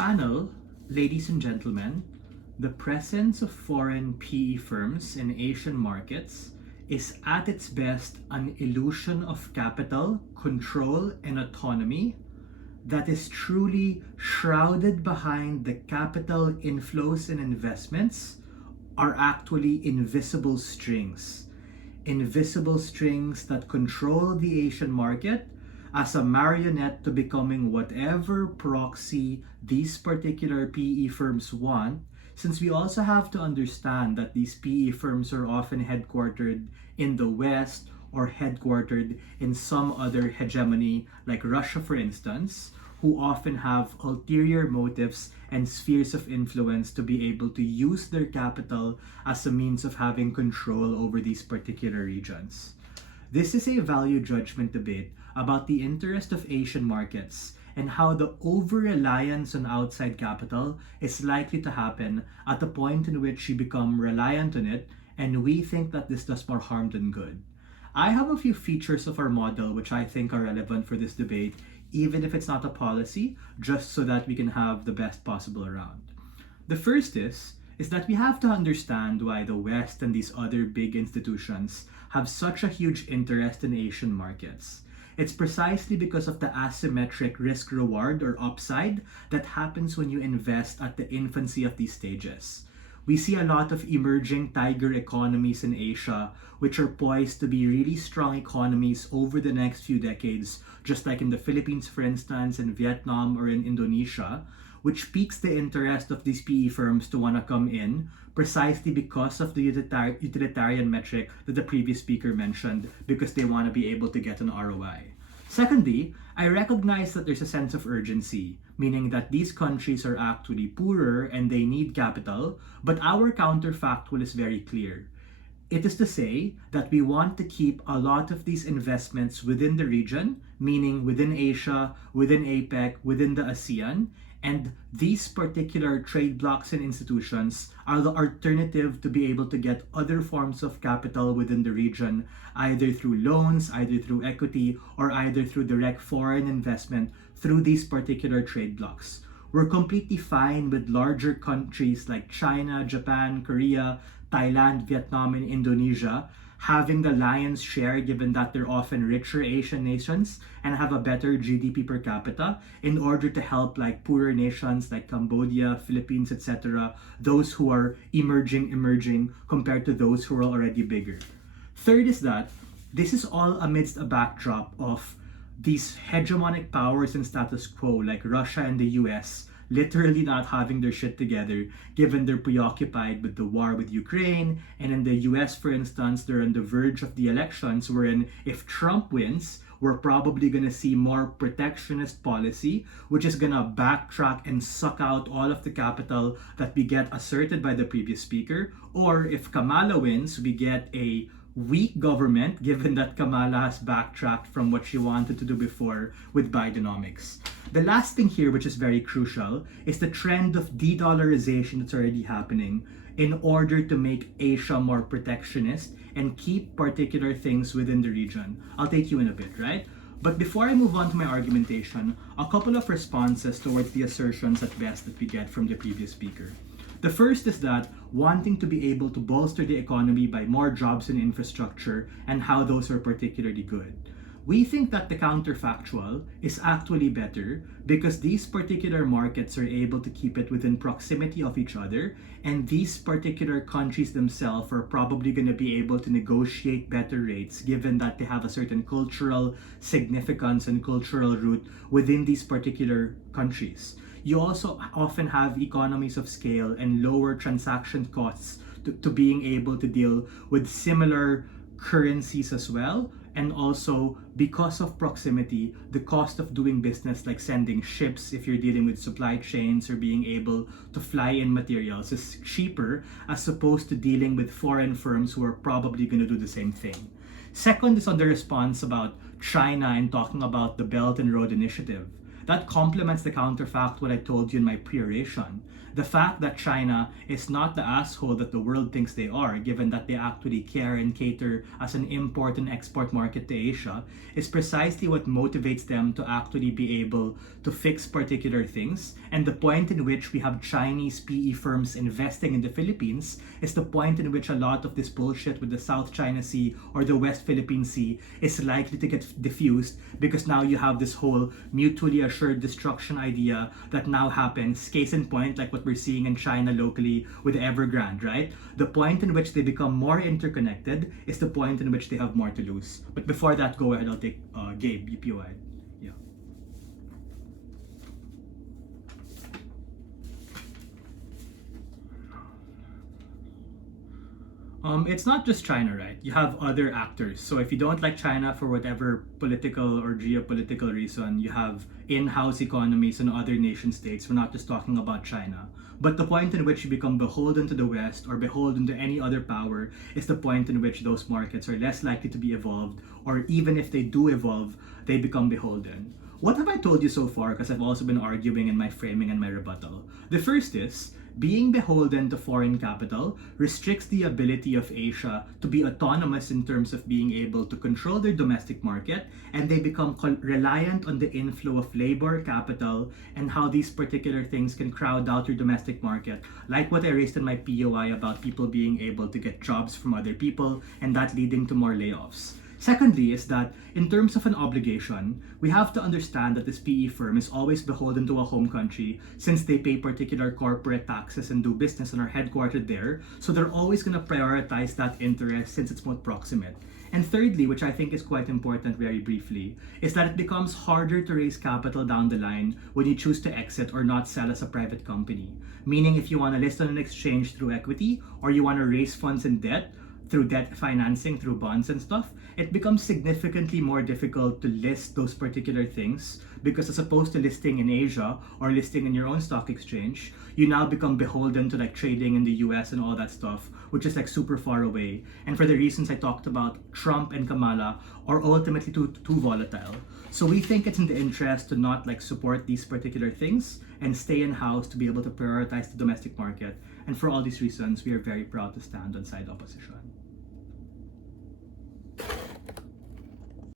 Panel, ladies and gentlemen, the presence of foreign PE firms in Asian markets is at its best an illusion of capital, control, and autonomy that is truly shrouded behind the capital inflows and investments are actually invisible strings. Invisible strings that control the Asian market as a marionette to becoming whatever proxy these particular PE firms want, since we also have to understand that these PE firms are often headquartered in the West or headquartered in some other hegemony, like Russia, for instance, who often have ulterior motives and spheres of influence to be able to use their capital as a means of having control over these particular regions. This is a value judgment debate about the interest of Asian markets and how the over-reliance on outside capital is likely to happen at the point in which you become reliant on it, and we think that this does more harm than good. I have a few features of our model which I think are relevant for this debate, even if it's not a policy, just so that we can have the best possible round. The first is that we have to understand why the West and these other big institutions have such a huge interest in Asian markets. It's precisely because of the asymmetric risk-reward or upside that happens when you invest at the infancy of these stages. We see a lot of emerging tiger economies in Asia, which are poised to be really strong economies over the next few decades, just like in the Philippines, for instance, in Vietnam or in Indonesia, which piques the interest of these PE firms to want to come in precisely because of the utilitarian metric that the previous speaker mentioned, because they want to be able to get an ROI. Secondly, I recognize that there's a sense of urgency, meaning that these countries are actually poorer and they need capital, but our counterfactual is very clear. It is to say that we want to keep a lot of these investments within the region, meaning within Asia, within APEC, within the ASEAN, and these particular trade blocks and institutions are the alternative to be able to get other forms of capital within the region, either through loans, either through equity, or either through direct foreign investment through these particular trade blocks. We're completely fine with larger countries like China, Japan, Korea, Thailand, Vietnam, and Indonesia having the lion's share, given that they're often richer Asian nations and have a better GDP per capita, in order to help like poorer nations like Cambodia, Philippines, etc., those who are emerging compared to those who are already bigger. Third is that this is all amidst a backdrop of these hegemonic powers and status quo like Russia and the US literally not having their shit together, given they're preoccupied with the war with Ukraine. And in the US, for instance, they're on the verge of the elections, wherein if Trump wins, we're probably going to see more protectionist policy, which is going to backtrack and suck out all of the capital that we get asserted by the previous speaker. Or if Kamala wins, we get a weak government, given that Kamala has backtracked from what she wanted to do before with Bidenomics. The last thing here, which is very crucial, is the trend of de-dollarization that's already happening in order to make Asia more protectionist and keep particular things within the region. I'll take you in a bit, right? But before I move on to my argumentation, a couple of responses towards the assertions at best that we get from the previous speaker. The first is that wanting to be able to bolster the economy by more jobs and infrastructure and how those are particularly good. We think that the counterfactual is actually better because these particular markets are able to keep it within proximity of each other, and these particular countries themselves are probably going to be able to negotiate better rates given that they have a certain cultural significance and cultural root within these particular countries. You also often have economies of scale and lower transaction costs to being able to deal with similar currencies as well. And also, because of proximity, the cost of doing business, like sending ships if you're dealing with supply chains or being able to fly in materials, is cheaper as opposed to dealing with foreign firms who are probably going to do the same thing. Second is on the response about China and talking about the Belt and Road Initiative. That complements the counterfact what I told you in my pre-oration. The fact that China is not the asshole that the world thinks they are, given that they actually care and cater as an import and export market to Asia, is precisely what motivates them to actually be able to fix particular things. And the point in which we have Chinese PE firms investing in the Philippines is the point in which a lot of this bullshit with the South China Sea or the West Philippine Sea is likely to get diffused, because now you have this whole mutually assured destruction idea that now happens. Case in point, like what we're seeing in China locally with Evergrande, right? The point in which they become more interconnected is the point in which they have more to lose. But before that, go ahead, I'll take Gabe, UPY. Yeah. It's not just China, right? You have other actors. So if you don't like China for whatever political or geopolitical reason, you have in-house economies in other nation states. We're not just talking about China. But the point in which you become beholden to the West or beholden to any other power is the point in which those markets are less likely to be evolved, or even if they do evolve, they become beholden. What have I told you so far? Because I've also been arguing in my framing and my rebuttal. The first is, being beholden to foreign capital restricts the ability of Asia to be autonomous in terms of being able to control their domestic market, and they become reliant on the inflow of labor, capital, and how these particular things can crowd out your domestic market, like what I raised in my POI about people being able to get jobs from other people and that leading to more layoffs. Secondly is that in terms of an obligation, we have to understand that this PE firm is always beholden to a home country since they pay particular corporate taxes and do business and are headquartered there. So they're always going to prioritize that interest since it's more proximate. And thirdly, which I think is quite important very briefly, is that it becomes harder to raise capital down the line when you choose to exit or not sell as a private company. Meaning if you want to list on an exchange through equity, or you want to raise funds in debt, through debt financing, through bonds and stuff, it becomes significantly more difficult to list those particular things, because as opposed to listing in Asia or listing in your own stock exchange, you now become beholden to like trading in the US and all that stuff, which is like super far away. And for the reasons I talked about, Trump and Kamala are ultimately too volatile. So we think it's in the interest to not like support these particular things and stay in-house to be able to prioritize the domestic market. And for all these reasons, we are very proud to stand on side opposition.